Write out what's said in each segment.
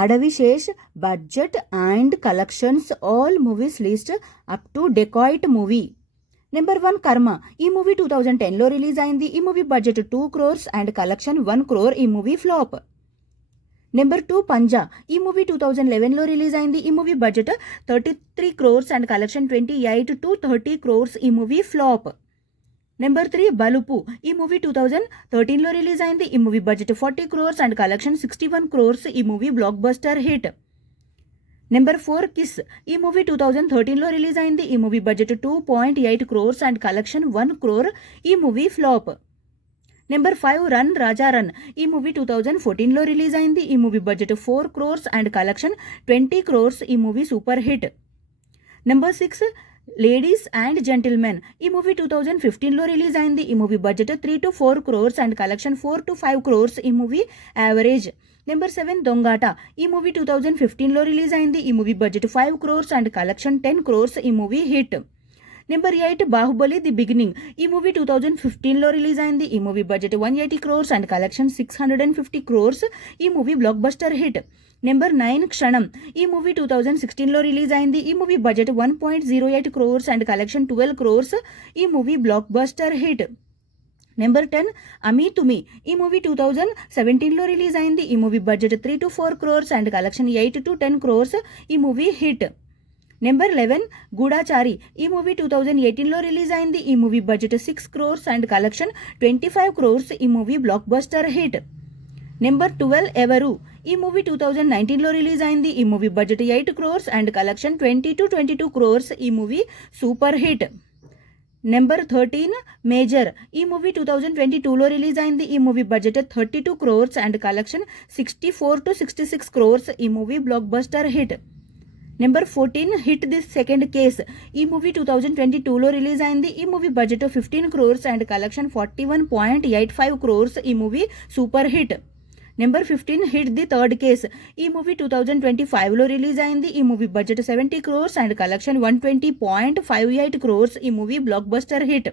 Adavishesh, budget and collections, all movies list up to decade movie. Number 1 కర్మ. ఈ movie 2010లో release అయింది. ఈ movie budget 2 crores and collection 1 crore. ఈ movie flop. Number 2 పంజా. ఈ movie 2011లో release అయింది. ఈ movie budget 33 crores and collection 28 to 30 crores. ఈ movie flop. Number 3 బలుపు. ఈ మూవీ 2013లో రిలీజ్ అయింది. ఈ movie budget 40 crores and collection 61 crores. ఈ movie block buster hit. Number 4 kiss. ఈ మూవీ 2013లో రిలీజ్ అయింది. ఈ movie budget 2.8 crores and collection 1 crore. ఈ movie flop. Number 5 run Raja run. ఈ మూవీ 2014లో రిలీజ్ అయింది. ఈ movie budget 4 crores and collection 20 crores. ఈ movie super hit. Number 6 ladies and gentlemen. ఈ మూవీ 2015లో రిలీజ్ అయింది. ఈ movie budget 3 to 4 crores and collection 4 to 5 crores. ఈ మూవీ యావరేజ్. నెంబర్ 7 దొంగాట. ఈ మూవీ 2015లో రిలీజ్ అయింది. ఈ movie budget 5 crores and collection 10 crores. ఈ movie hit. Number 8 Baahubali the beginning. ఈ మూవీ 2015లో రిలీజ్ అయింది. ఈ movie budget 180 crores and collection 650 crores. ఈ movie block buster hit. Number 9 క్షణం. ఈ మూవీ 2016లో రిలీజ్ అయింది. ఈ movie budget 1.08 crores and collection 12 crores. ఈ movie block buster hit. Number 10 అమీ తుమి. ఈ మూవీ 2017లో రిలీజ్ అయింది. ఈ movie budget 3 to 4 crores and collection 8 to 10 crores. ఈ మూవీ హిట్. నెంబర్ 11 గూఢాచారి. ఈ మూవీ 2018లో రిలీజ్ అయింది. ఈ movie budget 6 crores and collection 25 crores. ఈ movie block buster hit. Number 12 ఎవరు. ఈ మూవీ 2019లో రిలీజ్ అయింది. ఈ movie budget 8 crores and collection 20 to 22 crores. ఈ movie super hit. Number 13 major. ఈ మూవీ 2022లో రిలీజ్ అయింది. ఈ movie budget 32 crores and collection 64 to 66 crores. ఈ movie block buster hit. Number 14 hit this second case. ఈ movie 2022లో release అయింది. ఈ movie budget 15 crores and collection 41.85 crores. ఈ movie super hit. Number 15 hit the third case. ఈ movie 2025లో release అయింది. ఈ movie budget 70 crores and collection 120.58 crores. ఈ movie block buster hit.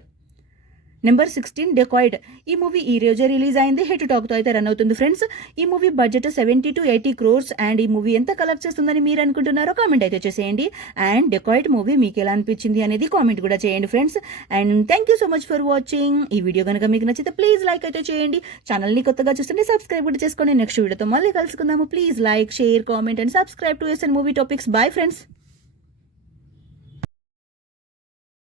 Number 16 dacoit. ఈ movie ఈ రోజే రిలీజ్ అయింది. హిట్ టాక్తో అయితే రన్ అవుతుంది ఫ్రెండ్స్. ఈ movie budget 70 to 80 crores and ఈ మూవీ ఎంత కలెక్ట్ చేస్తుందని మీరు అనుకుంటున్నారో కామెంట్ అయితే చేసేయండి. అండ్ డెకాయిడ్ మూవీ మీకు ఎలా అనిపించింది అనేది కామెంట్ కూడా చేయండి friends. And thank you so much for watching. ఈ వీడియో కనుక మీకు నచ్చితే ప్లీజ్ లైక్ అయితే చేయండి. ఛానల్ని కొత్తగా చూస్తుంటే సబ్స్క్రైబ్ కూడా చేసుకోండి. నెక్స్ట్ వీడియోతో మళ్ళీ కలుసుకుందాము. Please like, share, comment and subscribe to SN movie topics. Bye friends.